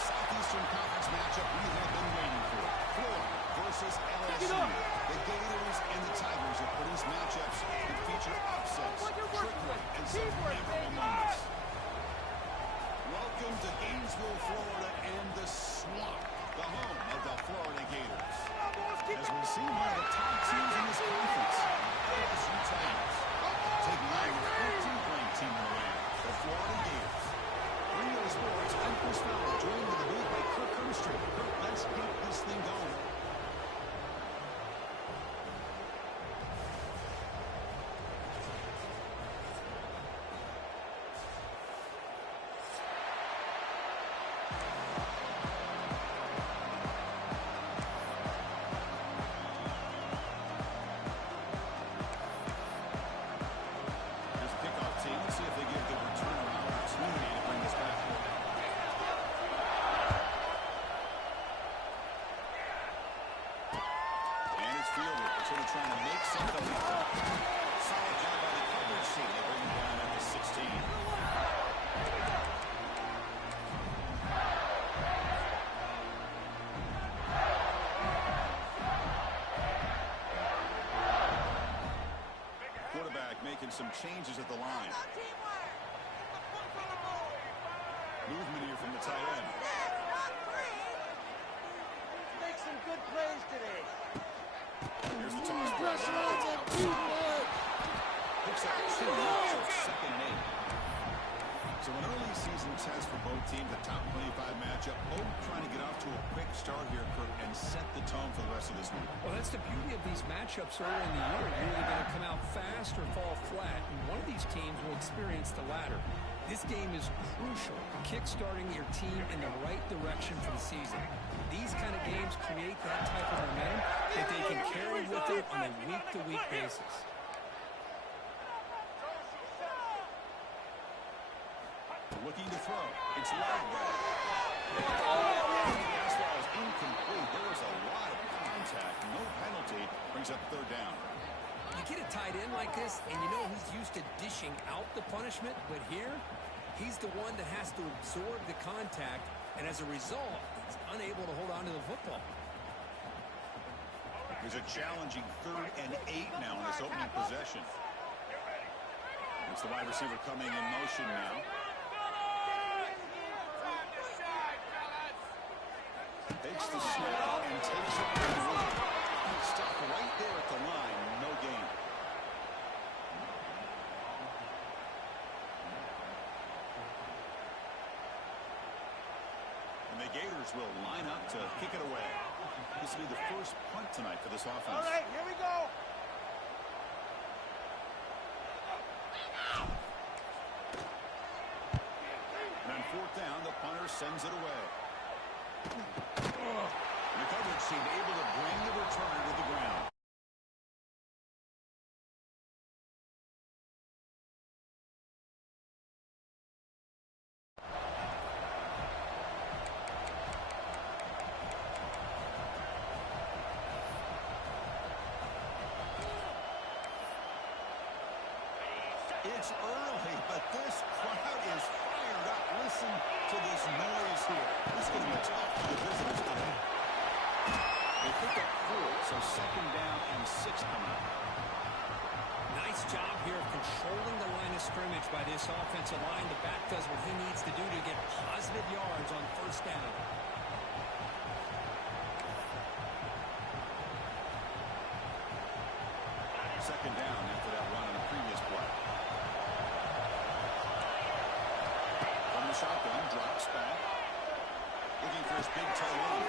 Southeastern Conference matchup we have been waiting for. Florida versus LSU. The Gators and the Tigers have produced matchups that feature upsets, trickery, and some memorable moments. Welcome to Gainesville, Florida, and the Swamp, the home of the Florida Gators. As we've seen one of the top teams in this conference, LSU Tigers, taking on the 14th ranked team in the land, the Florida Gators. Radio Sports, I'm Chris Fowler, joined in the booth by Kirk Herbstreit. Kirk, let's get this thing going. Trying to make something happen. Solid job by the coverage team. They bring him down at the 16. Quarterback making some changes at the line. Movement here from the tight end. Make some good plays today. Here's the toss. Pressure on the people. Looks like 2 yards, so it's 2nd and 8. So an early season test for both teams, a top 25 matchup. Both trying to get off to a quick start here, Kirk, and set the tone for the rest of this week. Well, that's the beauty of these matchups early in the year. You're either going to come out fast or fall flat, and one of these teams will experience the latter. This game is crucial, kick-starting your team in the right direction for the season. These kind of games create that type of momentum that they can carry with them on a week-to-week basis. Looking to throw. It's Ladbrad. The fastball is incomplete. There is a lot of contact. No penalty. Brings up 3rd down. You get a tight end like this, and you know he's used to dishing out the punishment, but here, he's the one that has to absorb the contact, and as a result, he's unable to hold on to the football. There's a challenging 3rd and 8 now in this opening possession. It's the wide receiver coming in motion now. Takes the snap and takes it for the win. Stop right there at the line. No gain. And the Gators will line up to kick it away. This will be the first punt tonight for this offense. All right, here we go. And on 4th down, the punter sends it away. The coverage team able to bring the returner to the ground. It's early, but this crowd is fired up. Listen to this noise here. This is going to be tough for the visitors today. They pick up 4, so 2nd down and 6 coming up. Nice job here of controlling the line of scrimmage by this offensive line. The back does what he needs to do to get positive yards on 1st down. Second down after that run on the previous play. From the shotgun, drops back. Looking for his big tight end.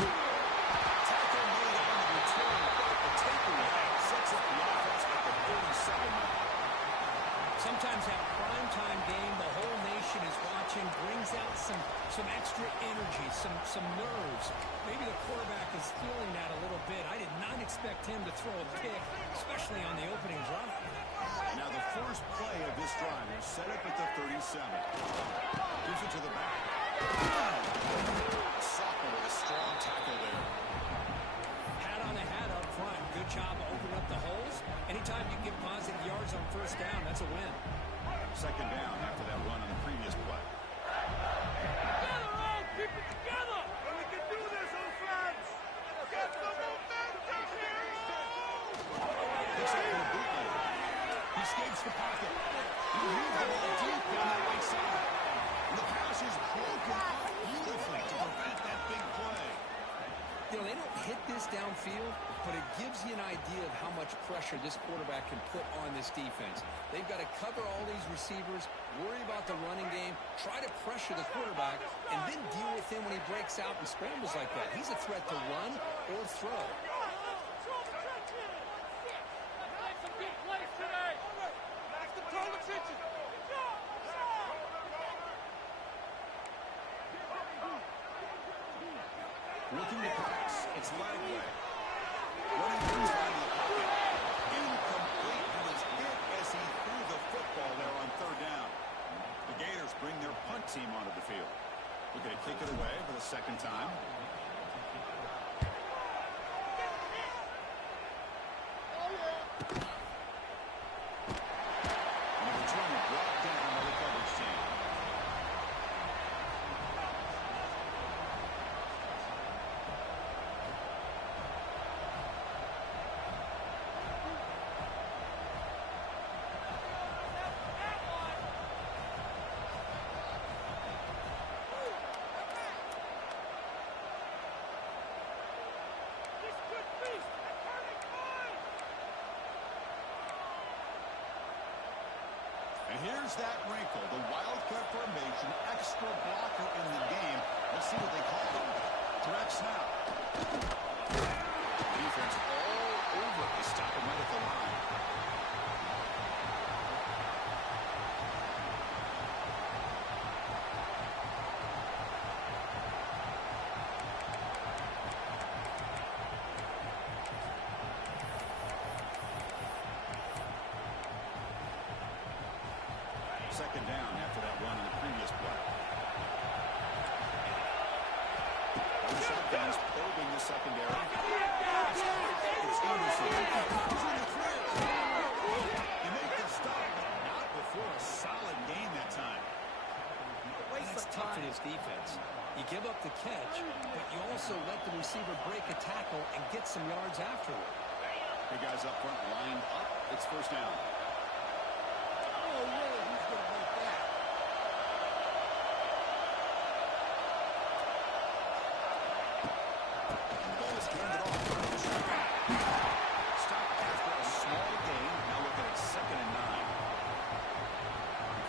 Tackle made on the return. The takeaway sets up the offense at the 37. Sometimes that primetime game, the whole nation is watching, brings out some extra energy, some nerves. Maybe the quarterback is feeling that a little bit. I did not expect him to throw a pick, especially on the opening drive. Now the first play of this drive is set up at the 37. Gives it to the back. Sophomore with a strong tackle there. Hat on a hat up front. Good job opening up the holes. Anytime you get positive yards on 1st down, that's a win. Second down after that run on the previous play. pressure this quarterback can put on this defense. They've got to cover all these receivers, worry about the running game, try to pressure the quarterback, and then deal with him when he breaks out and scrambles like that. He's a threat to run or throw. Looking to pass. It's Lagway. Running inside the pocket. Incomplete. He was hit as he threw the football there on third down. The Gators bring their punt team onto the field. We're going to kick it away for the second time. And the return brought down by the coverage team. And here's that wrinkle, the wildcat formation, extra blocker in the game. Let's see what they call it. Direct snap. Defense all over. They stop him right at the line. Second down after that run in the previous play. Shotgun is probing the secondary. It's Anderson. He's in the clear. You make the stop, but not before a solid gain that time. That's tough in his defense. You give up the catch, but you also let the receiver break a tackle and get some yards afterward. The guys up front lined up. It's first down. Oh, really? Who's going to make that? Ball is handed off. Stop after a small gain. Now looking at second and 9.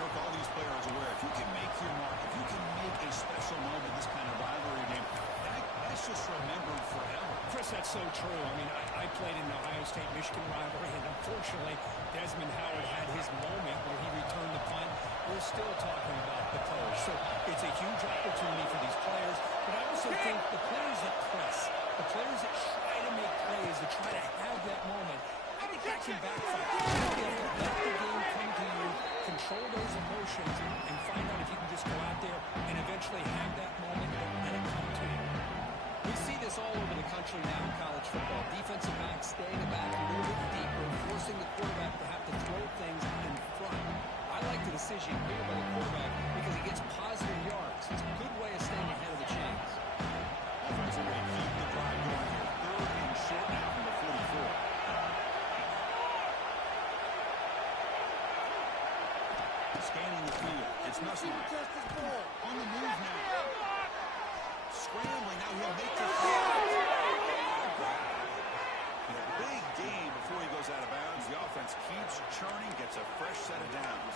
Coach, all these players aware if you can make your mark, if you can make a special moment, this kind of rivalry game, that's just remembered forever. Chris, that's so true. I mean, I played in the Ohio State-Michigan rivalry, and unfortunately, Desmond Howard had his moment where he returned the punt. We're still talking about the players. So it's a huge opportunity for these players, but I also think the players that press, the players that try to make plays, that try to have that moment, I think that can backfire. You have to let the game come to you, control those emotions, and find out if you can just go out there and eventually have that moment and let it come to you. We see this all over the country now in college football. Defensive backs staying back a little bit deeper, forcing the quarterback to have to throw things in front. I like the decision here by the quarterback because he gets positive yards. It's a good way of staying ahead of the chains. Offensive way to keep the drive going here. Third and short now from the 44. Scanning the field. It's Nussmeyer. On the move now. Scrambling. Now he'll make the throw. And a big gain before he goes out of bounds. The offense keeps churning, gets a fresh set of downs.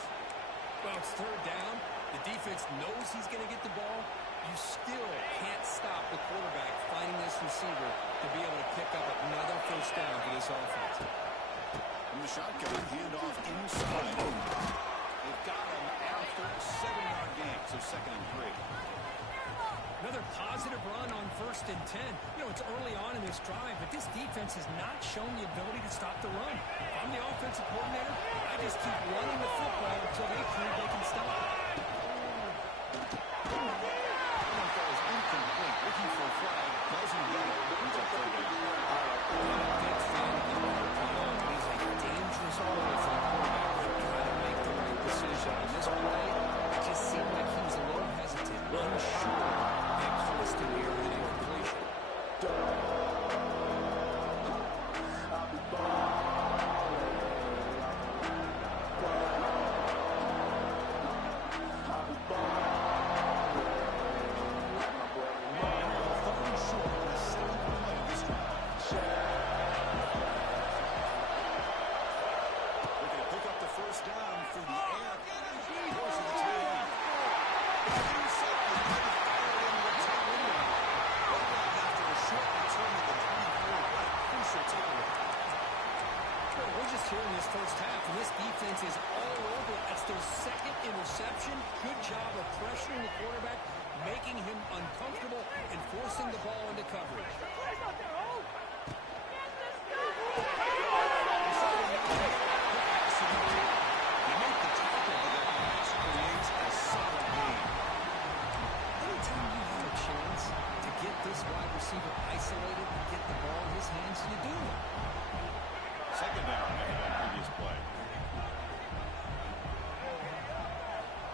Well, it's third down. The defense knows he's going to get the ball. You still can't stop the quarterback finding this receiver to be able to pick up another first down for this offense. From the shotgun, handoff inside. They've got him after a 7-yard gain, so second and 3. Another positive run on 1st and 10. You know, it's early on in this drive, but this defense has not shown the ability to stop the run. If I'm the offensive coordinator, I just keep running the football until they prove they can stop it. That was incomplete. Looking for a flag. Doesn't get it. Brings up third down. I'm a big fan of the RPO. It is a dangerous play for the quarterback to try to make the right decision. In this play, it just seemed like he was a little hesitant, unsure. Constant here in the incompletion. Intercepted by the fired in return. Well back after a short return at the 24. What a crucial takeaway. Well, we're just here in this first half, and this defense is all over. That's their second interception. Good job of pressuring the quarterback, making him uncomfortable, and forcing the ball into coverage. Anytime you have a chance to get this wide receiver isolated and get the ball in his hands, you do it. Second down after that previous play.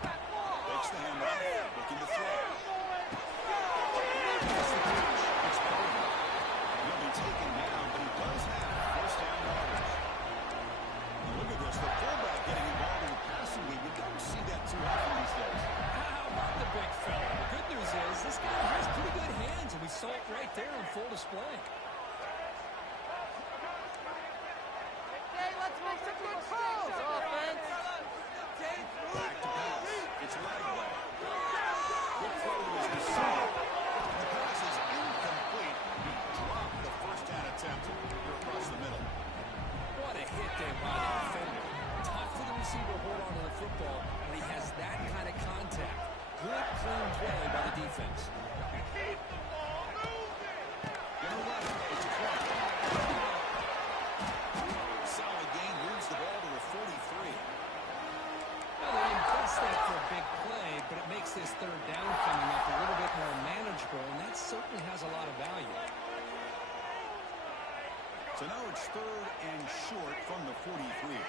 Takes the handoff, looking to throw. That's the catch. It's Bowen. He'll be taken down, but he does have first down yardage. And look at this, the fullback getting involved in the passing game. You don't see that too often these days. How about the big fella? The good news is this guy has pretty good hands, and we saw it right there on full display. Back to pass. It's Wagler. Quick throw to his receiver. The pass is incomplete. He dropped the first down attempt here across the middle. What a hit there by the defender. Tough for the receiver to hold on to the football when he has that kind of contact. Good, clean play by the defense. Gonna run it. It's Clark. Solid gain. Moves the ball to a 43. Well, they didn't press that for a big play, but it makes this third down coming up a little bit more manageable, and that certainly has a lot of value. So now it's third and short from the 43.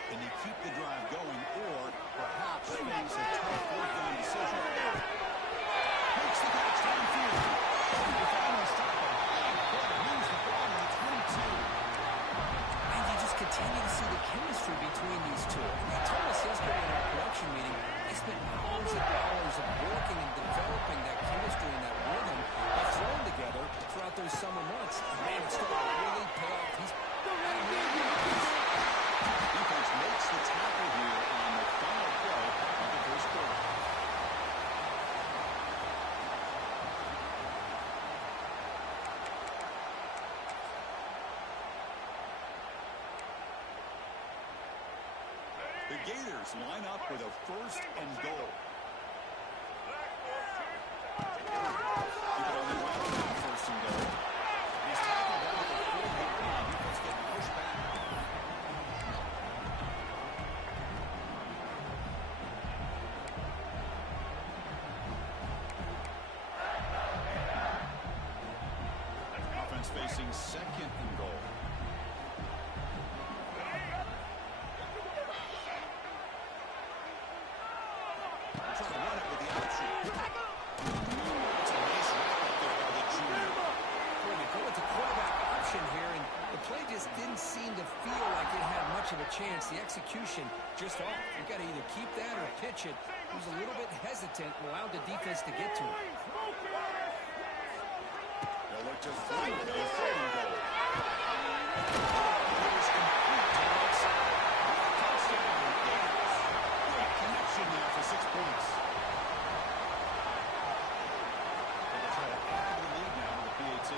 Can you keep the drive going or perhaps face a tough fourth down decision? Makes the catch downfield. They finally stop him. But moves the ball to the 22. And you just continue to see the chemistry between these two. And they told us yesterday in our production meeting, they spent hours and hours of working and developing that chemistry and that rhythm of throwing together throughout those summer months. Man, it's starting to really pay off. Defense makes the tackle here on the final play of the first quarter. The Gators line up with a first and goal. Keep it on the ground now, first and goal. He's tackled down at the 4-yard line. Defense getting pushed back. Offense facing second and goal. Trying to run it with the option. It's a nice wrap up there by the junior. Well, they go with the quarterback option here, and the play just didn't seem to feel like it had much of a chance. The execution just off. You've got to either keep that or pitch it. He was a little bit hesitant and allowed the defense to get to him. They'll look to throw it with a third and goal. It is complete to the right side. Touchdown, Gators. Great connection there for 6 points. They'll try to add the lead now to the PAT.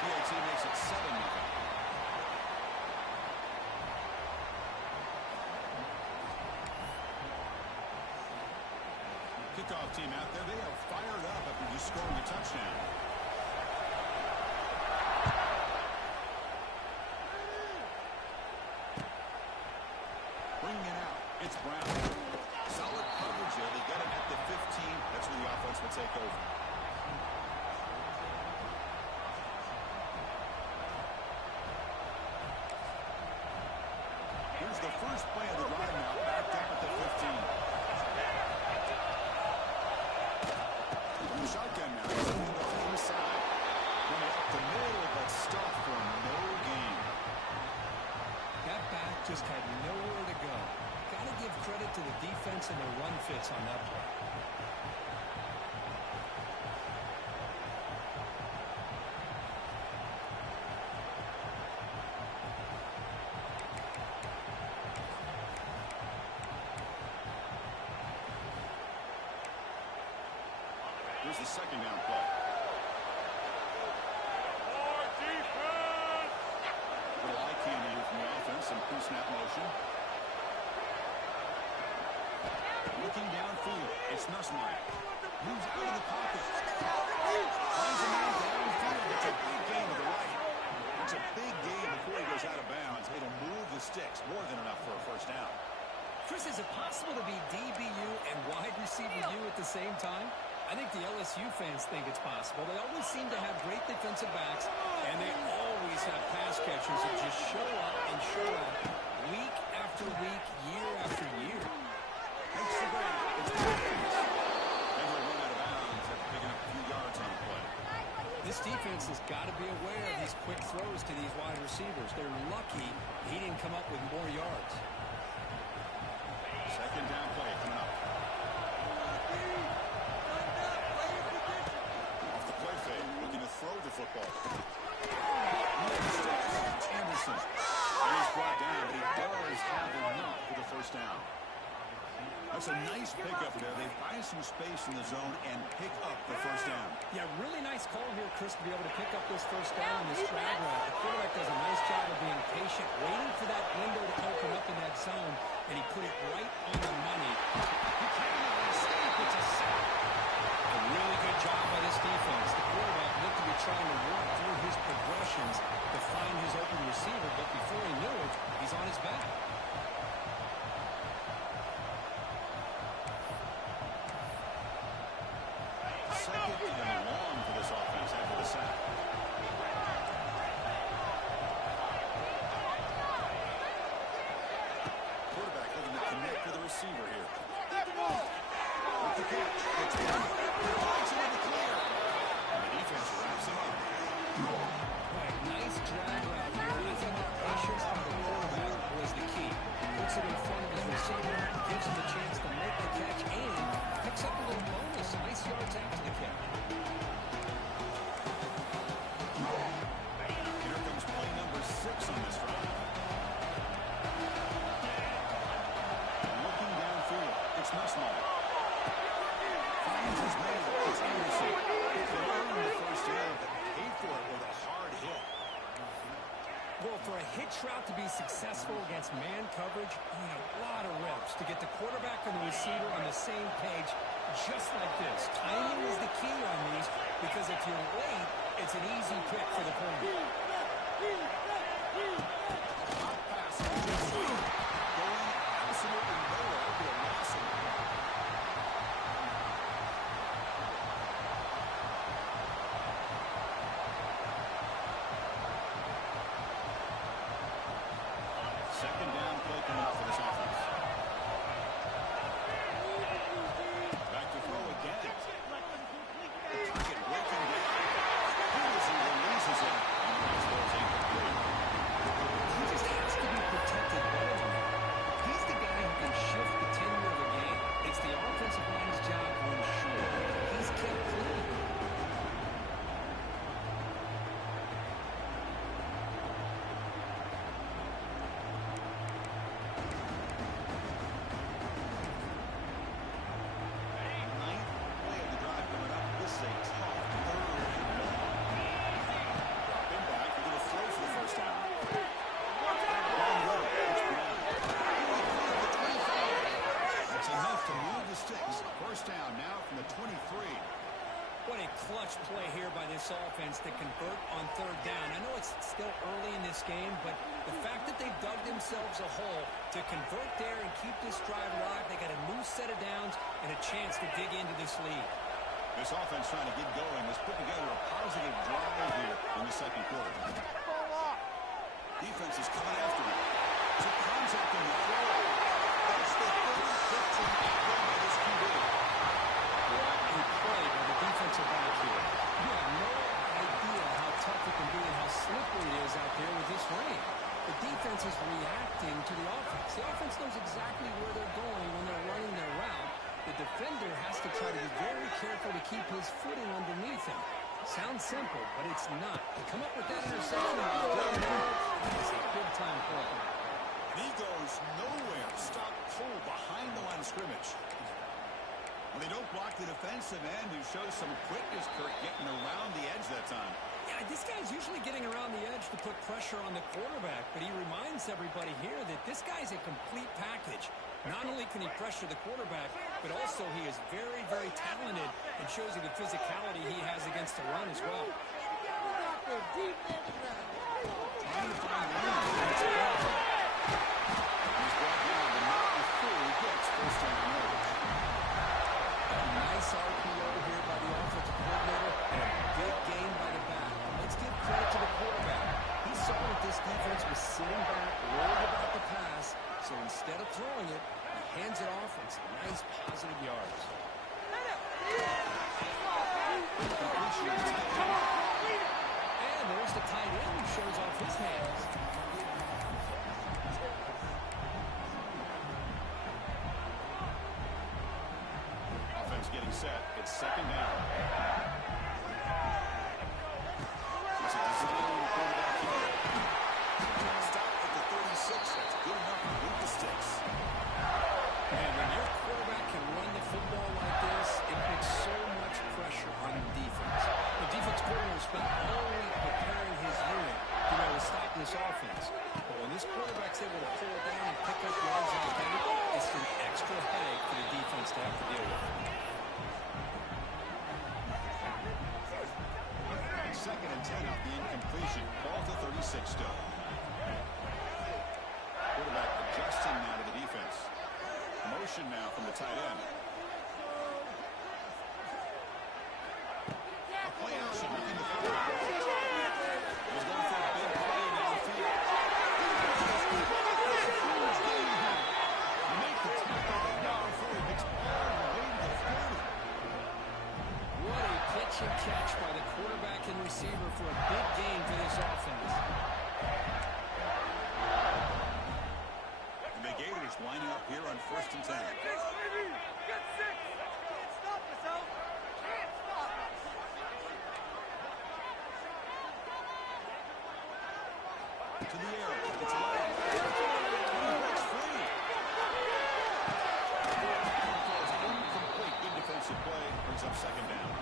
PAT makes it 7-0. Kickoff team out there, they are fired up after just scoring a touchdown. Bringing it out, it's Brown. Solid coverage there, they get him at the 15. That's where the offense will take over. Here's the first play of the drive now, backed up at the 15. Shotgun now. He's on the inside. Running up the middle, but stopped for no gain. That back just had nowhere to go. Got to give credit to the defense and their run fits on that play. Here's the second down play. Little eye candy here from the offense. Some pre-snap motion. Looking downfield. It's Nussmeier. Moves out of the pocket. Finds a man downfield. It's a big gain to the right. It's a big gain before he goes out of bounds. It'll move the sticks. More than enough for a first down. Chris, is it possible to be DBU and wide receiver U at the same time? I think the LSU fans think it's possible. They always seem to have great defensive backs, and they always have pass catchers that just show up and show out week after week, year after year. Makes the break. It's and we'll run out of bounds after picking up a few yards on the play. This defense has got to be aware of these quick throws to these wide receivers. They're lucky he didn't come up with more yards. Second down play coming up. Off the play fake, looking to throw the football. It's Anderson. He's brought down, but he does have enough for the first down. That's a nice pickup there. They find some space in the zone and pick up the first down. Yeah, really nice call here, Chris, to be able to pick up this first down in this drag route. The quarterback does a nice job of being patient, waiting for that window to open up in that zone, and he put it right on the money. He can't escape. It's a sack. A really good job by this defense. The quarterback looked to be trying to work through his progressions to find his open receiver, but before he knew it, he's on his back. Second and long for this offense after the sack. Quarterback looking to connect with the receiver here. With the catch. It's down. It's into the clear. And the defense wraps him up. Right, nice drag route here. I thought the patience from the quarterback was the key. Puts it in front of his receiver, gives him the chance to make the catch, and picks up a little bonus. Nice yards after the catch. Here comes play number 6 on this drive. Looking downfield. It's Nussmeier. Finds his man. It's Anderson. They earned the first down, but paid for it with a hard hit. Well, for a hitch route to be successful against man coverage, you need a lot of reps to get the quarterback and the receiver on the same page, just like this. Timing is the key on these, because if you're late, it's an easy pick for the corner. Hot pass. Going absolutely nowhere to a loss. Second down play coming up for this offense. Back to throw again. The pocket breaking down. He releases it. And the rest goes incomplete. He just has to be protected better than that. He's the guy who can shift the tenure of a game. It's the offensive line's job to ensure he's kept clean. Ninth play of the drive coming up. This is a tough third and long. Drop him back. You're going to throw for the first down. Wrong road. It's Brown. The 25. That's enough to move the sticks. First down now from the 23. What a clutch play here by this offense to convert on third down. I know it's still early in this game, but the fact that they've dug themselves a hole to convert there and keep this drive alive, they got a new set of downs and a chance to dig into this lead. This offense trying to get going has put together a positive drive here in the second quarter. Defense is coming after him. Took contact on the throw. That's the third pick tonight by this QB. What a play by the defensive back here. You have no idea how tough it can be and how slippery it is out there with this rain. The defense is reacting to the offense. The offense knows exactly where they're going when they're running their route. The defender has to try to be very careful to keep his footing underneath him. Sounds simple, but it's not. To come up with that interception, it's a big-time play. He goes nowhere. Stop cold behind the line of scrimmage. Well, they don't block the defensive end, who shows some quickness, Kurt, getting around the edge that time. Yeah, this guy's usually getting around the edge to put pressure on the quarterback, but he reminds everybody here that this guy's a complete package. Not only can he pressure the quarterback, but also he is very, very talented and shows you the physicality he has against the run as well. Trying to find room. He's brought down, but not before he gets first down and more. A nice RPO here by the offensive coordinator and a big gain by the back. Let's give credit to the quarterback. He saw that this defense was sitting back, worried about the pass, so instead of throwing it, he hands it off and some nice positive yards. And there's the tight end who shows off his hands. Offense getting set. It's second down. It's a design quarterback here. Stop at the 36. That's good enough to move the sticks. And when your quarterback can run the football like this, it puts so much pressure on the defense. The defense coordinator spent all week preparing his unit to be able to stop this offense. But when this quarterback's able to pull it down and pick up yards like that, it's an extra headache for the defense to have to deal with. Second and 10 off the incompletion. Ball to 36 still. Quarterback adjusting now to the defense. Motion now from the tight end. A play action, looking to throw. He's going for a big play downfield. Make the tackle, but not before he gets all the way to the 30. What a pitch and catch by the quarterback and receiver for a big gain for this offense. And the Gators lining up here on first and 10. To the air. It's low. He breaks free. Incomplete. Good defensive play. Brings up second down.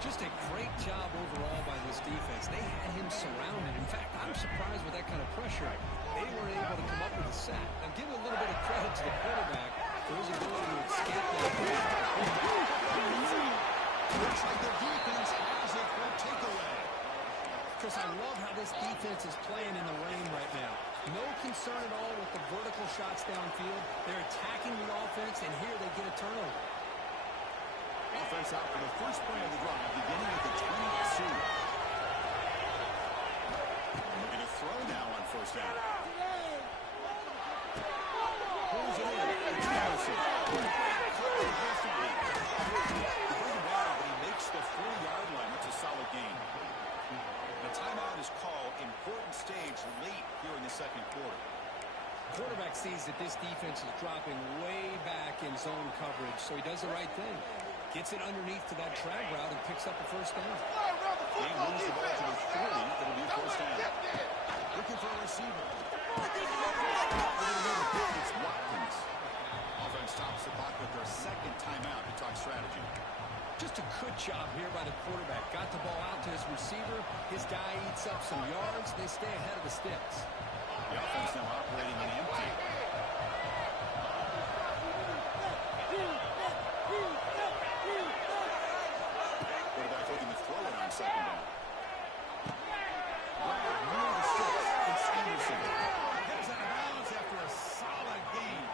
Just a great job overall by this defense. They had him surrounded. In fact, I'm surprised with that kind of pressure. They were able to come up with a sack. Now, give a little bit of credit to the quarterback for his ability to escape that pressure. Looks like the defense has it for a takeaway. Chris, I love how this defense is playing in the rain right now. No concern at all with the vertical shots downfield. They're attacking the offense, and here they get a turnover. Offense out for the first play of the drive, beginning at the 22. Looking to throw now on first down. Pulls it in. It's Harrison. He brings it down, but he makes the 4-yard line. It's a solid gain. The timeout is called. Important stage late here in the second quarter. Quarterback sees that this defense is dropping way back in zone coverage, so he does the right thing. Gets it underneath to that drag route and picks up a first down. Game moves the ball to the 30. It'll be first down. Looking for a receiver. It's Watkins. Offense stops the clock with their second timeout to talk strategy. Just a good job here by the quarterback. Got the ball out to his receiver. His guy eats up some yards. They stay ahead of the sticks. The offense now operating in empty. Quarterback looking to throw it on second down. Near the sticks. It's Anderson. Gets out of bounds after a solid gain.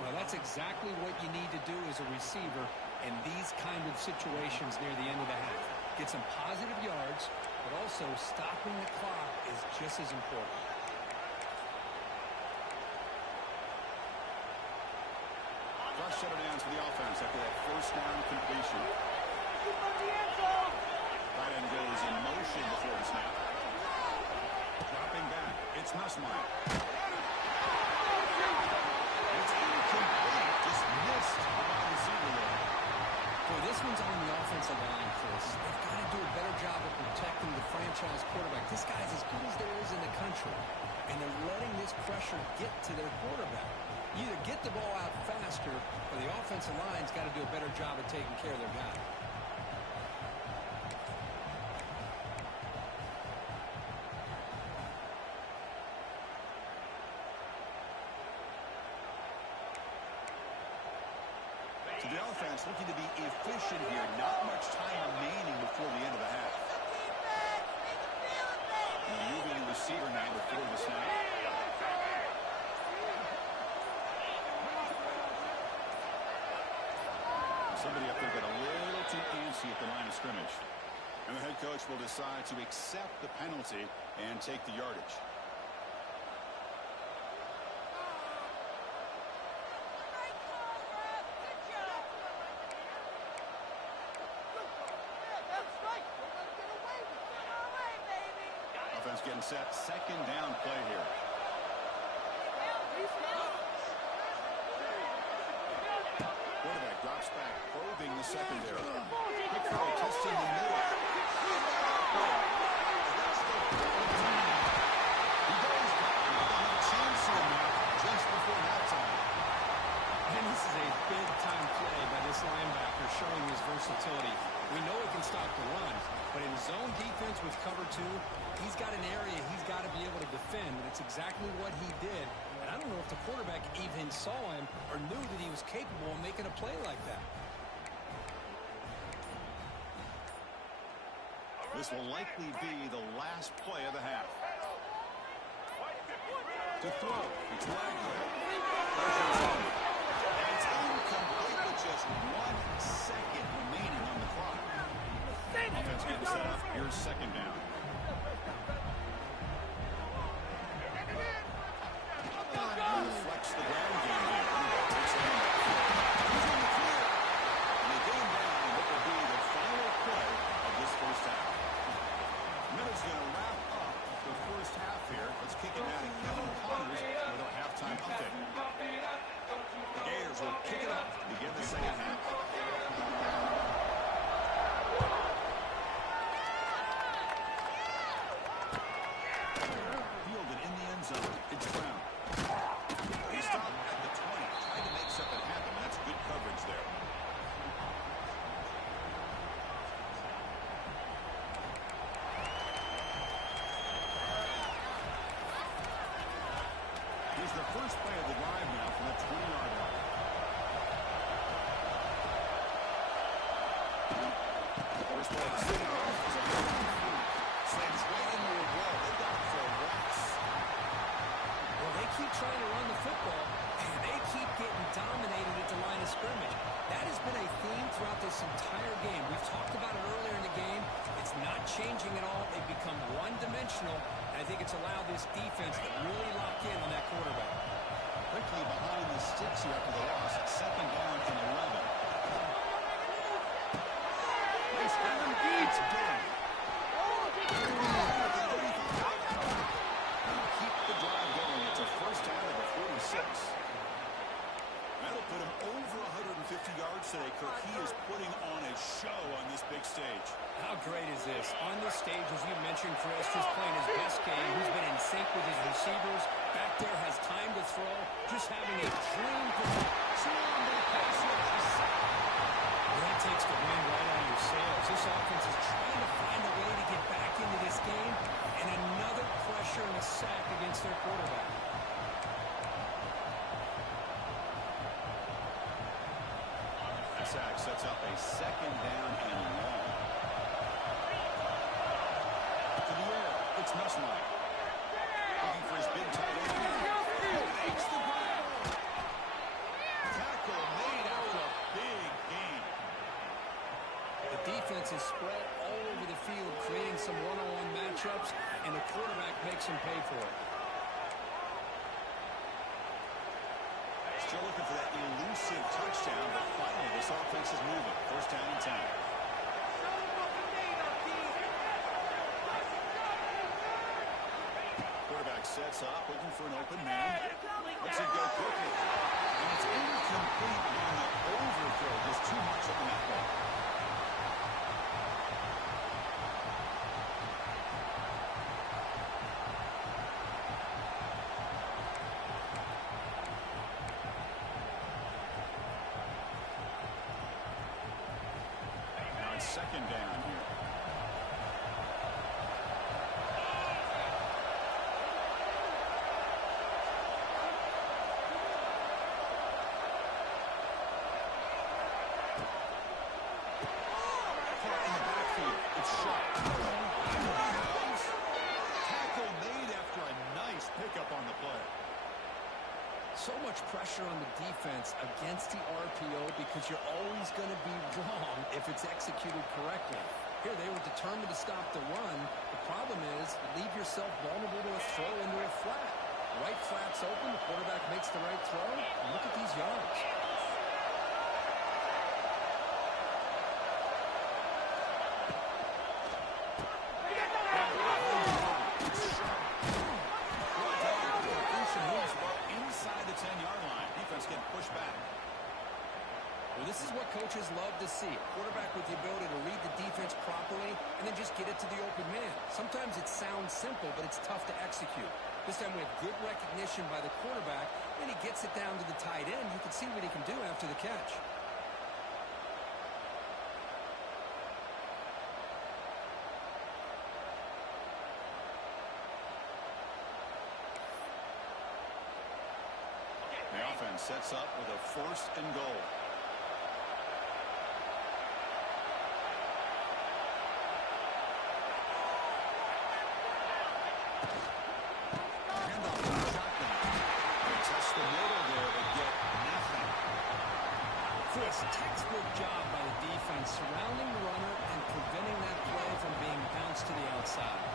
Well, that's exactly what you need to do as a receiver in these kind of situations near the end of the half. Get some positive yards, but also stopping the clock is just as important. Rush shut downs for the offense after that first down completion. Tight end goes in motion before the snap. Dropping back. It's Nussmeier. It's incomplete. Just missed the wide receiver there. Boy, this one's on the offensive line, Chris. They've got to do a better job of protecting the franchise quarterback. This guy's as good as there is in the country, and they're letting this pressure get to their quarterback. You either get the ball out faster, or the offensive line's got to do a better job of taking care of their guy. So the offense looking to be efficient here. Not much time remaining before the end of the half. Moving the receiver now before the snap. Somebody up there got a little too antsy at the line of scrimmage. And the head coach will decide to accept the penalty and take the yardage. Offense getting set. Second down play here. Quarterback drops back, probing the secondary. Quick throw, testing the middle. He goes down. They'll have a chance here now just before halftime. And this is a big-time play by this linebacker showing his versatility. We know he can stop the run, but in zone defense with cover two, he's got an area he's got to be able to defend, and it's exactly what he did. And I don't know if the quarterback even saw him or knew that he was capable of making a play like that. This will likely be the last play of the half. To throw. It's Wagner. It's incomplete with just 1 second remaining on the clock. Offense getting set up. Here's second down. Flex the ground game here. Takes it in. He's in the clear. And they get him down in what will be the final play of this first half. Middle's going to wrap up the first half here. Let's kick it down to Kevin Connors with our halftime update. The Gators will kick it off to begin the second half. Fielded in the end zone. It's Brown. He stopped at the 20. Trying to make something happen. That's good coverage there. Here's the first play of the drive now from the 20-yard line. First play of the second half is a slams right into a wall. They got him for a loss. Well, they keep trying to run the football, and they keep getting dominated at the line of scrimmage. That has been a theme throughout this entire game. We've talked about it earlier in the game. It's not changing at all. They've become one-dimensional, and I think it's allowed this defense to really lock in on that quarterback. Quickly behind the sticks here after the loss. It's second down and 11. Nice run. It's done. Keep the drive going. It's a first down at the 46. That'll put him over 150 yards today, Kirk. He is putting on a show on this big stage. How great is this? On this stage, as you mentioned, Chris, just playing his best game. He's been in sync with his receivers. Back there has time to throw. Just having a dream that takes the wind right out of your sails. This offense is trying to find a way to get back into this game, and another pressure and a sack against their quarterback. The sack sets up a second down and long. To the air, it's Nussmeier. Looking for his big tight end. Makes the grab. Tackle made after a big gain. The defense is spread all over the field, creating some one-on-one matchups, and the quarterback makes him pay for it. Still looking for that elusive touchdown, but finally this offense is moving. First down and 10. Quarterback sets up, looking for an open man. Lets it go quickly. And it's incomplete on the overthrow. Just too much of the netball. second down here. Caught in the backfield. It's sharp. Tackle made after a nice pickup on the play. So much pressure on the defense against the RPO because you're always going to be wrong if it's executed correctly. Here, they were determined to stop the run. The problem is you leave yourself vulnerable to a throw into a flat. Right flat's open, the quarterback makes the right throw. And look at these yards. Well, this is what coaches love to see. A quarterback with the ability to read the defense properly and then just get it to the open man. Sometimes it sounds simple, but it's tough to execute. This time we have good recognition by the quarterback, and he gets it down to the tight end. You can see what he can do after the catch. The offense sets up with a 1st and goal. Handoff to the shotgun. They test the middle there, but get nothing. Chris, textbook job by the defense surrounding the runner and preventing that play from being bounced to the outside.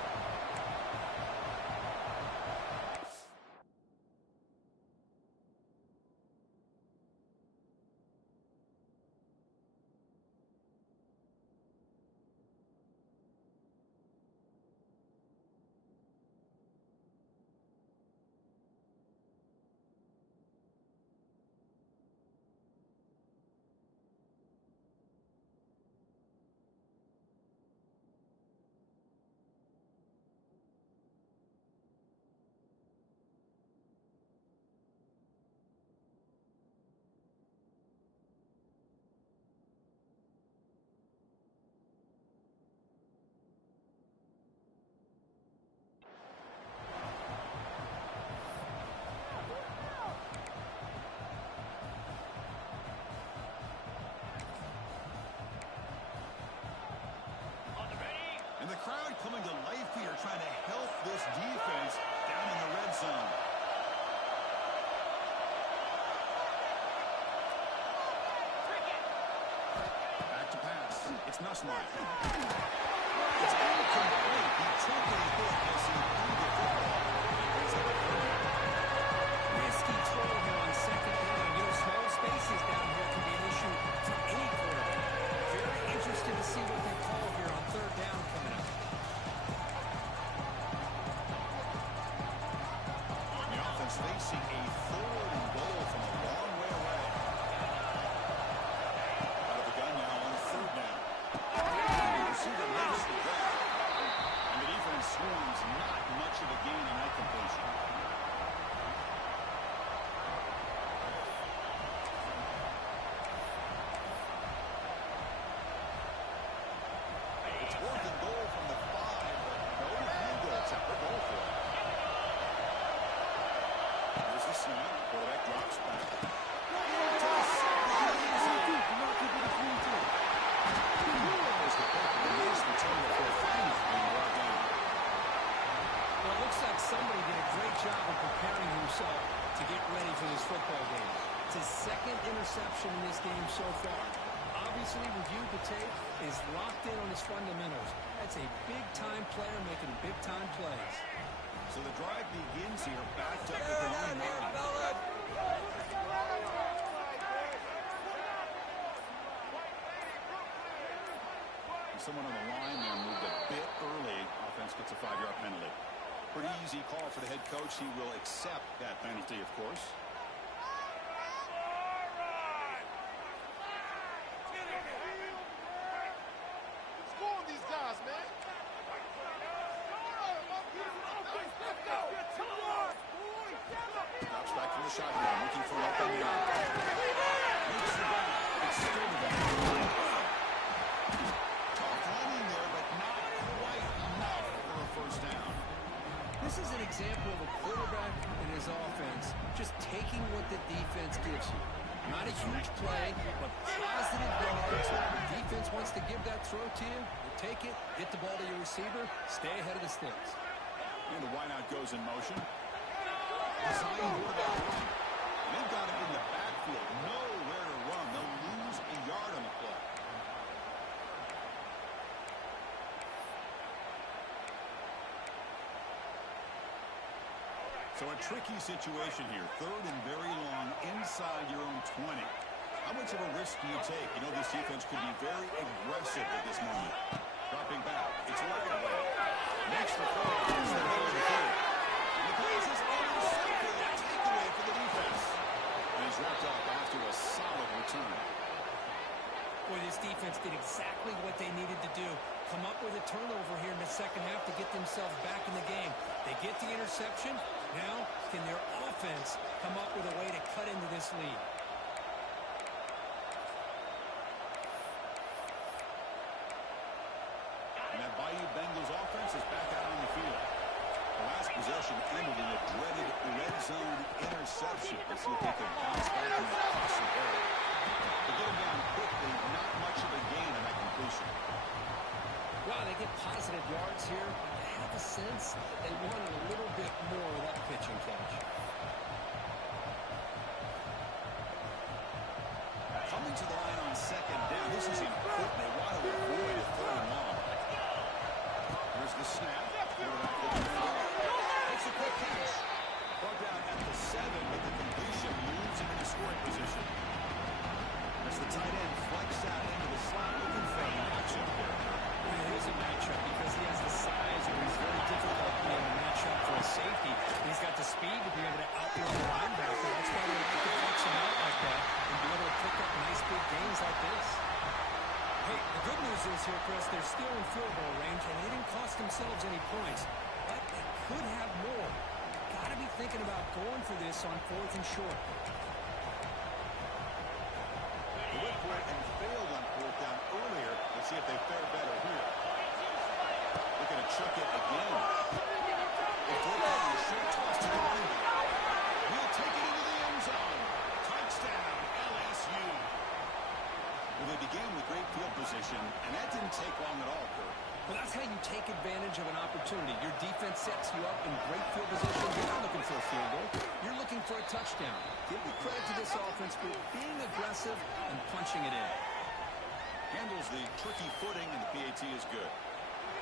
And the crowd coming to life here, trying to help this defense down in the red zone. Back to pass. It's Nussmeier. It's incomplete. He took a hit as he threw the football. Risky throw here on 2nd down. You know, small spaces down here can be an issue for any quarterback. Very interested to see what they call here on 3rd down coming up. The offense facing a 3rd and goal from a long way away. Out of the gun now on 3rd down. You see the makes the grab. And the defense swarms not much of a gain on that completion. It's 4th and goal from the 5, but no field goal attempt to go for it. Here's the snap. Quarterback drops back. There's the pick. A nice return before finally being brought down. Well, it looks like somebody did a great job of preparing himself to get ready for this football game. It's his 2nd interception in this game so far. Obviously, reviewed the tape, is locked in on his fundamentals. That's a big-time player making big-time plays. So the drive begins here, backed up at their own 9. Someone on the line there moved a bit early. Offense gets a 5-yard penalty. Pretty easy call for the head coach. He will accept that penalty, of course. These guys, man. Drops back from the shotgun, looking for an open man. Makes the grab. It's still the offense gives you. Not a huge play, but positive yards. The defense wants to give that throw to you. You take it, get the ball to your receiver, stay ahead of the sticks. And the wideout goes in motion. They've got him in the backfield. Nowhere to run. They'll lose a yard on the play. So a tricky situation here. Third and very long inside your own 20. How much of a risk do you take? You know this defense could be very aggressive at this moment. Dropping back. It's right away. Next to throw is the middle of the field. And the pass is intercepted. Takeaway for the defense. And he's wrapped up after a solid return. Boy, this defense did exactly what they needed to do. Come up with a turnover here in the second half to get themselves back in the game. They get the interception. Now, can their offense come up with a way to cut into this lead? And that Bayou Bengals offense is back out on the field. The last possession ended in a dreaded red zone interception. Let's see if they can bounce back from that costly error. They get him down quickly, not much of a gain in that completion. Wow, they get positive yards here. I have a sense they wanted a little bit more of that pitch and catch. Coming to the line on second down. This is important. They want to avoid a third and long. Here's the snap. Takes a quick catch. Brought down at the 7, but the completion moves him into scoring position. As the tight end flex out into the slot, looking for a matchup here. It is a matchup because he has the size, and he's very difficult being a matchup for a safety. He's got the speed to be able to outrun the linebacker. That's why they like to flex him out like that and be able to pick up nice big gains like this. Hey, the good news is here, Chris, they're still in field goal range, and they didn't cost themselves any points. But they could have more. Got to be thinking about going for this on 4th and short. They went for it and failed on 4th down earlier. Let's see if they fare better here. Looking to chuck it again. They throw it on a short toss to the running back. He'll take it into the end zone. Touchdown, LSU. Well, they began with great field position, and that didn't take long at all, Kurt. Well, that's how you take advantage of an opportunity. Your defense sets you up in great field position. You're not looking for a field goal. You're looking for a touchdown. Give the credit to this offense for being aggressive and punching it in. Handles the tricky footing, and the PAT is good.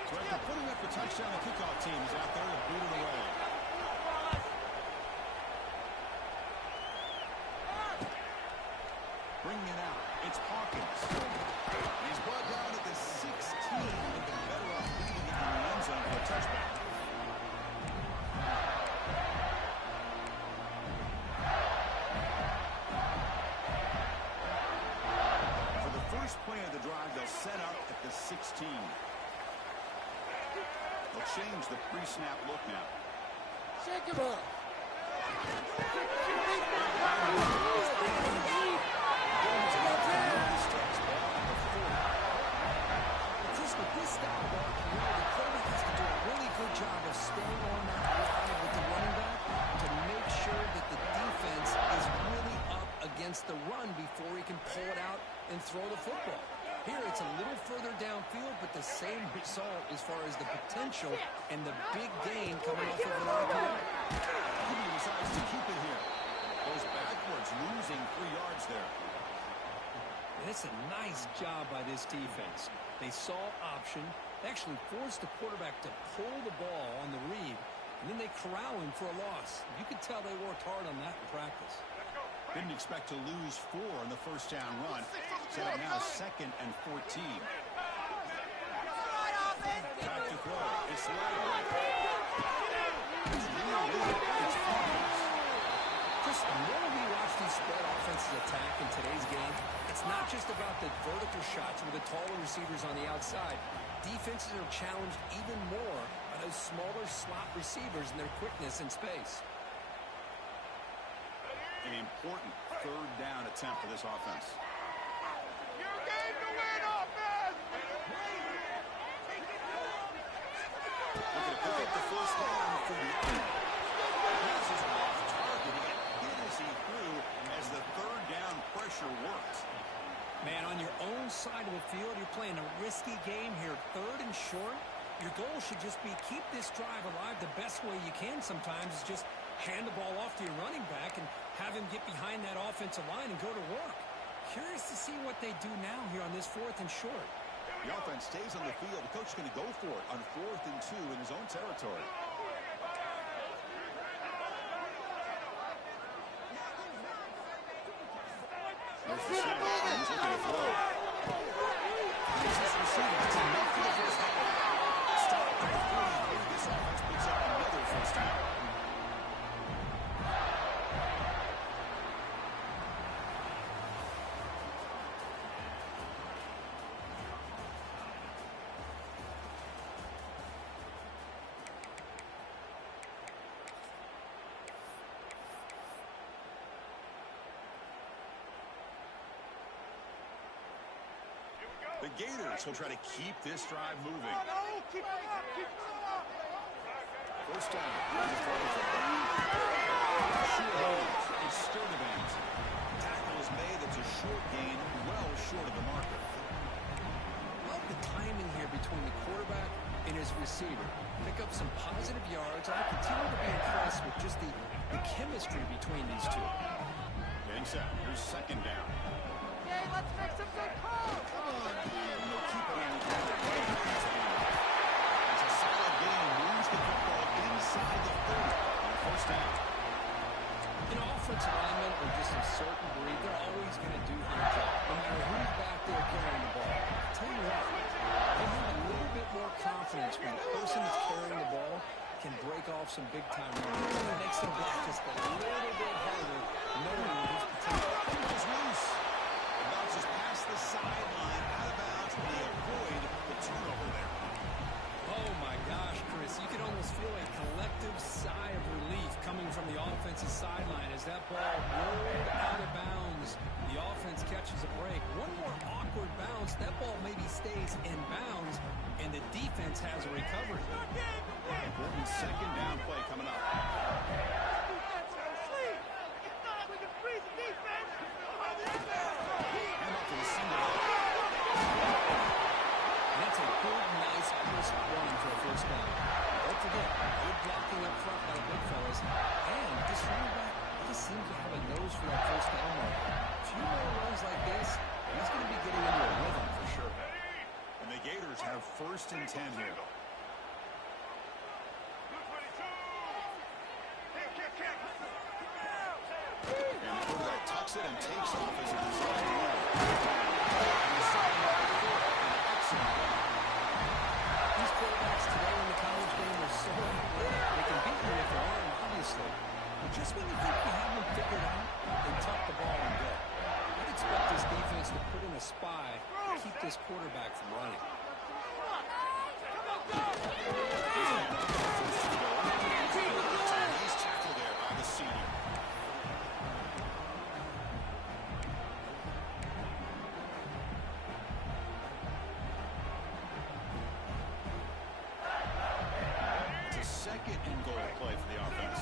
So after putting up the touchdown, the kickoff team is out there to boot it away. Bringing it out. It's Hawkins. He's brought down at the 16. They've been better off leading it in the end zone for a touchback. For the first play of the drive, they'll set up at the 16. They'll change the pre-snap look now. Shake him up. Chris, with this style of ball, the quarterback has to do a really good job of staying on that line with the running back to make sure that the defense is really up against the run before he can pull it out and throw the football. Here, it's a little further downfield, but the same result as far as the potential and the big gain coming off of an RPO. He decides to keep it here. Goes backwards, losing 3 yards there. And it's a nice job by this defense. They saw option, they actually forced the quarterback to pull the ball on the read, and then they corral him for a loss. You could tell they worked hard on that in practice. Didn't expect to lose 4 on the first down run. Set up now 2nd and 14. Back to throw. It's Lyle. It's Hawkins. Chris, the more we watch these spread offenses attack in today's game, it's not just about the vertical shots with the taller receivers on the outside. Defenses are challenged even more by those smaller slot receivers and their quickness in space. An important 3rd down attempt for this offense. Your game to win, offense! Looking to pick up the first down for the passes off target. He got hit as he threw as the pressure worked. Man, on your own side of the field, you're playing a risky game here. 3rd and short. Your goal should just be keep this drive alive the best way you can sometimes is just hand the ball off to your running back and have him get behind that offensive line and go to work. Curious to see what they do now here on this 4th and short. The offense stays on the field. The coach is going to go for it on 4th and 2 in his own territory. There's the snap. He's looking to throw. Here's this receiver. That's enough for the first down. Stop by 3. Maybe this offense picks up another first down. The Gators will try to keep this drive moving. First down. It's Sturdivant. Tackle is made. It's a short gain, well short of the marker. Love the timing here between the quarterback and his receiver. Pick up some positive yards. I continue to be impressed with just the chemistry between these two. Getting set. Here's 2nd down. Okay, let's make some good calls. Come on, man. We'll keep it on the ground. It's a solid game. Moves the football inside the 30. And first down. You know, offensive linemen are just a certain breed. They're always going to do their job, no matter who's back there carrying the ball. I'll tell you what, they have a little bit more confidence when the person that's carrying the ball can break off some big-time runs. It makes them block just a little bit harder, knowing his potential. It's loose. It bounces past the sideline, out of bounds, and they avoid the turnover there. Oh, my gosh, Chris. You can almost feel a collective sigh of relief coming from the offensive sideline as that ball rolled out of bounds. The offense catches a break. One more awkward bounce. That ball maybe stays in bounds, and the defense has a recovery. Important 2nd down play coming up. And up to the single. That's a good, nice, crisp run for a first down. Don't forget, good blocking up front by the big fellas. And this running back just seems to have a nose for that first down mark. A few more runs like this, he's going to be getting into a rhythm for sure. And the Gators have 1st and 10 here. And the quarterback tucks it and takes off as a designed run. These quarterbacks today in the college game are so athletic. They can beat you with their arm, obviously. But just when you think you have them figured out, they tuck the ball and go. I'd expect this defense to put in a spy to keep this quarterback from running. He's tackled there by the senior. It's a 2nd and goal play for the offense.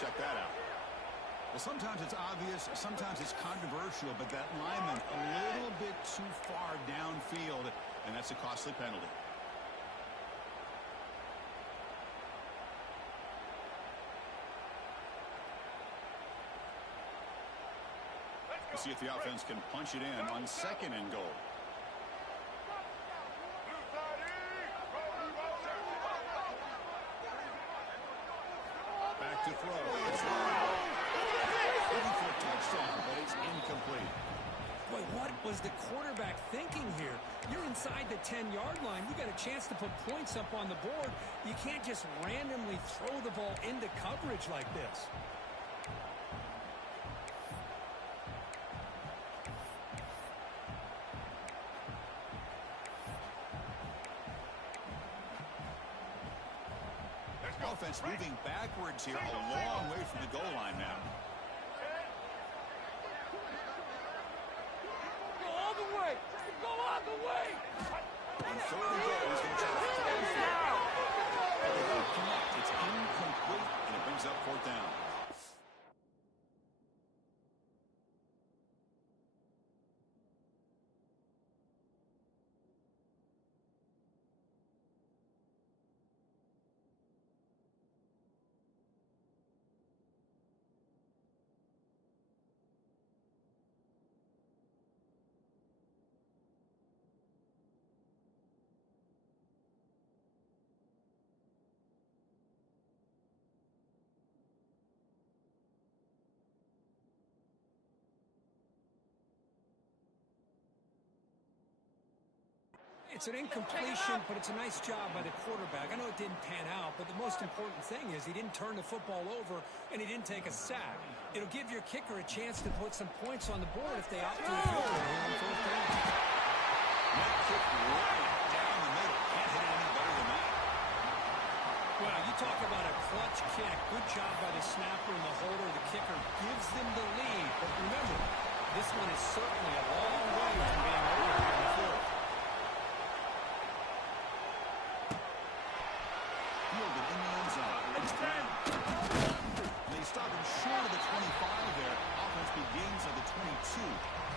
Check that out. Well, sometimes it's obvious, sometimes it's controversial, but that lineman a little bit too far downfield, and that's a costly penalty. We'll see if the offense can punch it in on 2nd and goal. Back to throw. It's looking for a touchdown, but it's incomplete. Boy, what was the quarterback thinking here? You're inside the 10-yard line. You got a chance to put points up on the board. You can't just randomly throw the ball into coverage like this. Offense moving backwards here, a long way from the goal line now. Go all the way. Go all On third and goal, he's going to try to throw for it. But they don't connect. It's incomplete, and it brings up fourth down. It's an incompletion, but it's a nice job by the quarterback. I know it didn't pan out, but the most important thing is he didn't turn the football over and he didn't take a sack. It'll give your kicker a chance to put some points on the board if they opt for the field goal here on fourth down. That kick right down the middle. Can't hit it any better than that. Well, you talk about a clutch kick. Good job by the snapper and the holder. The kicker gives them the lead. But remember, this one is certainly a long way from being over here in the fourth. Fielded in the end zone. It's down. And they stop him short of the 25 there. Offense begins at the 22.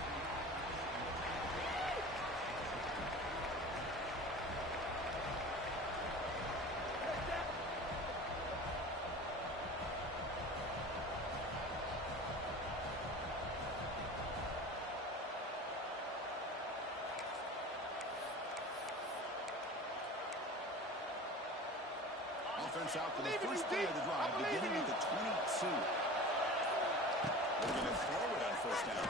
Offense out for the first play of the drive, beginning at the 22. They're going to throw it on first down.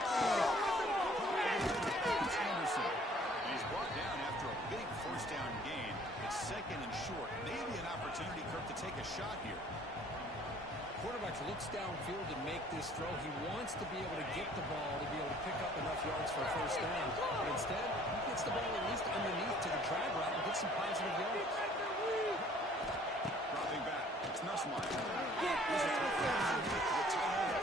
It's Anderson. And he's brought down after a big first down gain. It's second and short. Maybe an opportunity, Kirk, to take a shot here. Quarterback looks downfield to make this throw. He wants to be able to get the ball to be able to pick up enough yards for a first down. But instead, he gets the ball at least underneath to the drag route and gets some positive yards. Dropping back. It's Nussmeier. There's a throw to the tight end.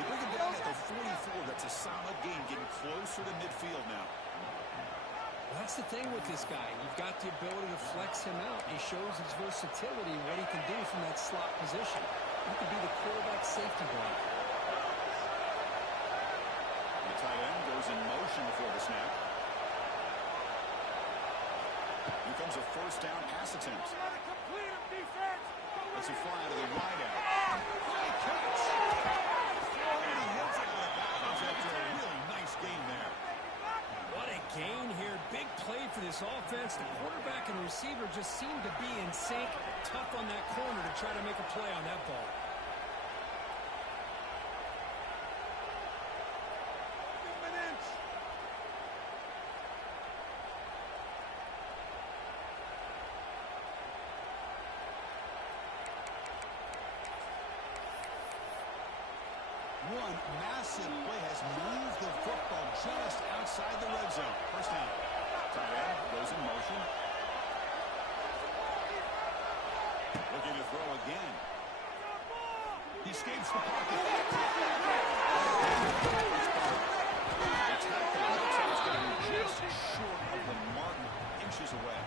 You bring him down at the 44. That's a solid gain, getting closer to midfield now. Well, that's the thing with this guy. You've got the ability to flex him out. He shows his versatility and what he can do from that slot position. He could be the quarterback safety blanket. The tight end goes in motion before the snap. Here comes a first down pass attempt. Let's it fly out of the wideout. Great catch. And he hits it out of bounds after a really nice gain there. What a gain here. Big play for this offense. The quarterback and receiver just seem to be in sync. Tough on that corner to try to make a play on that ball. One massive play has moved the football just outside the red zone. First down. Tight end goes in motion. Looking to throw again. He escapes the pocket. The tackle looks like it's going to be just short of the mark, inches away.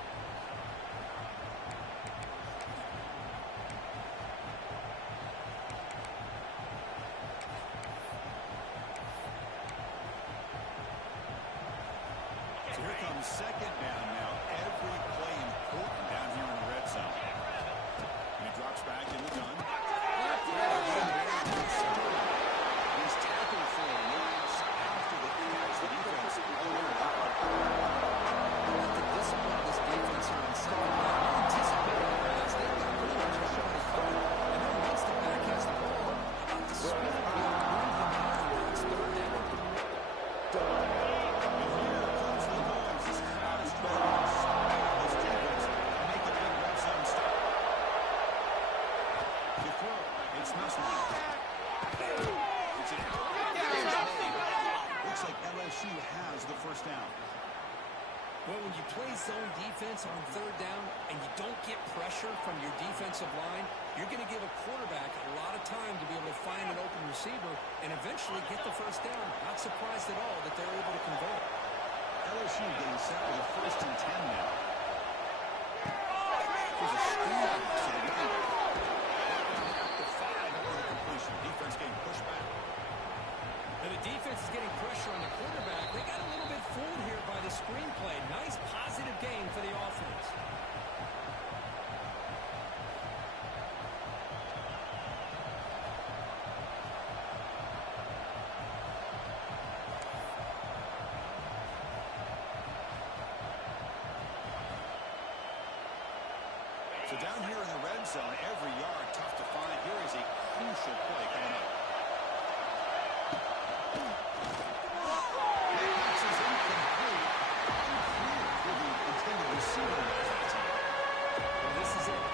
Here comes second down now. Every play important down here in the red zone. And he drops back in the gun. He's tackled for a loss after the catch. The defense The discipline of this defense here on second down. You anticipate the pass. They've got pretty much everybody covered. And then once the back has the ball, about the speed of the move them out and it's third down. Looks like LSU has the first down. Well, when you play zone defense on third down and you don't get pressure from your defensive line, you're going to give a quarterback a lot of time to be able to find an open receiver and eventually get the first down. Not surprised at all that they're able to convert. LSU getting set for the 1st and 10 now. So down here in the red zone, every yard tough to find. Here is a crucial play coming up. Pass is incomplete. Unclear who the intended receiver was that time. Well, this is it.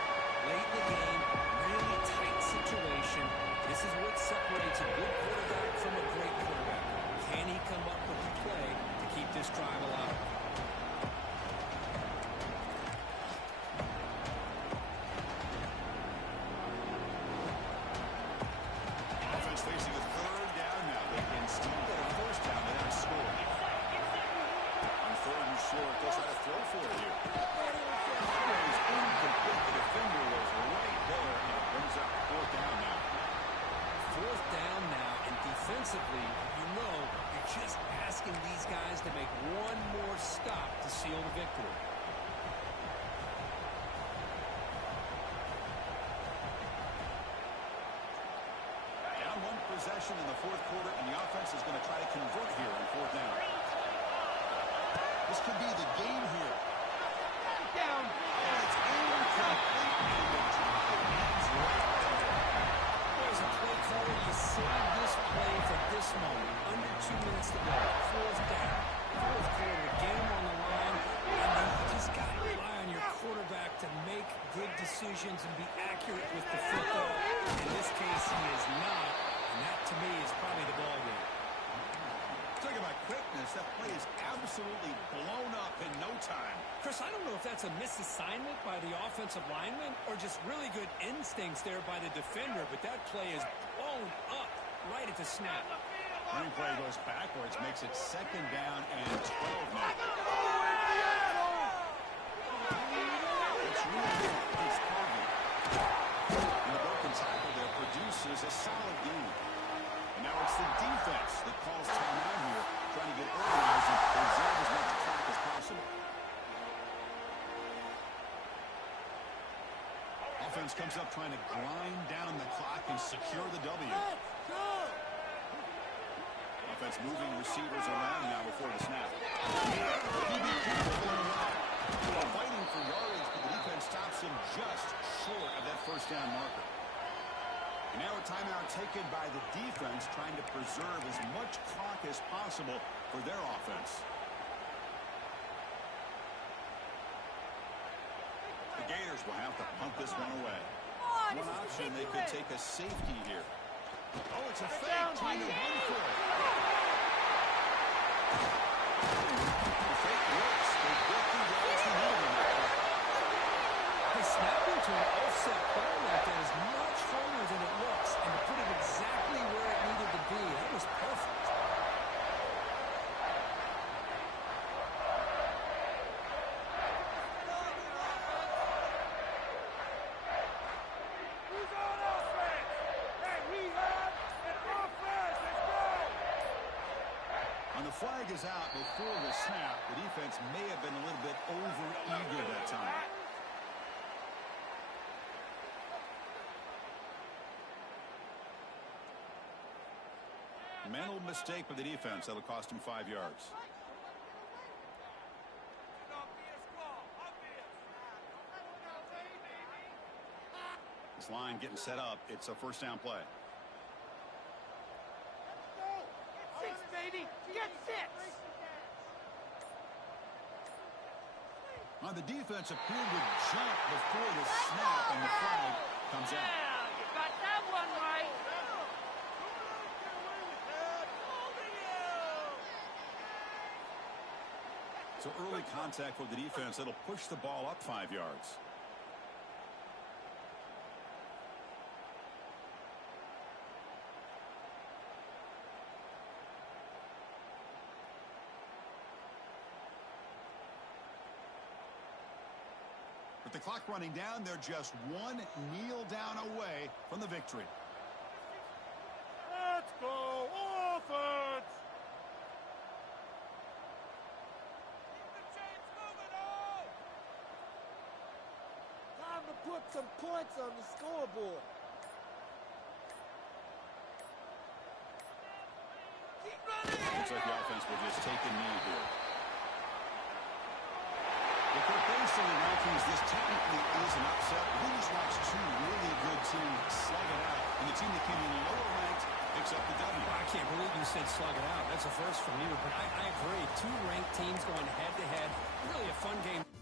Late in the game, really tight situation. This is what separates a good quarterback from a great quarterback. Can he come up with the play to keep this drive alive? Offense facing a third down now. They can still get a first down. They have scored. On third and short, they'll try to throw for it here. That was incomplete. The defender was right there, and it brings up fourth down now. Fourth down now, and defensively, you're just asking these guys to make one more stop to seal the victory. Down one possession in the fourth quarter, and the offense is going to try to convert here on fourth down. This could be the game here. Down. And it's incomplete, and the drive ends right there. There's a play caller. You saved this play for this moment. Under 2 minutes to go. Fourth down. Fourth quarter. Game on the line. And then you just got to rely on your quarterback to make good decisions and be accurate with the football. In this case, he is not. And that, to me, is probably the ball game. Talk about quickness. That play is absolutely blown up in no time. Chris, I don't know if that's a misassignment by the offensive lineman or just really good instincts there by the defender, but that play is blown up right at the snap. Running play goes backwards, makes it second down and 12 now. It's really He's Harvey. And the broken tackle there produces a solid game. And now it's the defense that calls timeout here, trying to get organized and preserve as much clock as possible. Offense comes up trying to grind down the clock and secure the W. Offense moving receivers around now before the snap. Fighting for yardage, but the defense stops him just short of that first down marker. And now a timeout taken by the defense, trying to preserve as much clock as possible for their offense. The Gators will have to punt this one away. One option, they could take a safety here. Oh, it's a fake, trying to run for it. The fake works. They get the yards they need on that play. Hey, snapping to an offset play like that is much harder than it looks, and to put it exactly where it needed to be, that was perfect. Who's on offense? Hey, we have an offense. Let's go. On the flag is out before the snap. The defense may have been a little bit over-eager that time. Mental mistake by the defense. That'll cost him 5 yards. This line getting set up. It's a first down play. Six, baby. Get six. On the defense appeared to jump before the snap, and the flag comes out. Yeah, you got that one right. So early contact for the defense. That'll push the ball up 5 yards. With the clock running down, they're just one kneel down away from the victory. Let's go offense. Time to put some points on the scoreboard. Keep running. Looks like the offense will just take a knee here. If we're based on the rankings, this technically is an upset. We just watched two really good teams slug it out, and the team that came in lower ranked picks up the W. I can't believe you said slug it out. That's a first from you, but I agree. Two ranked teams going head-to-head. Really a fun game.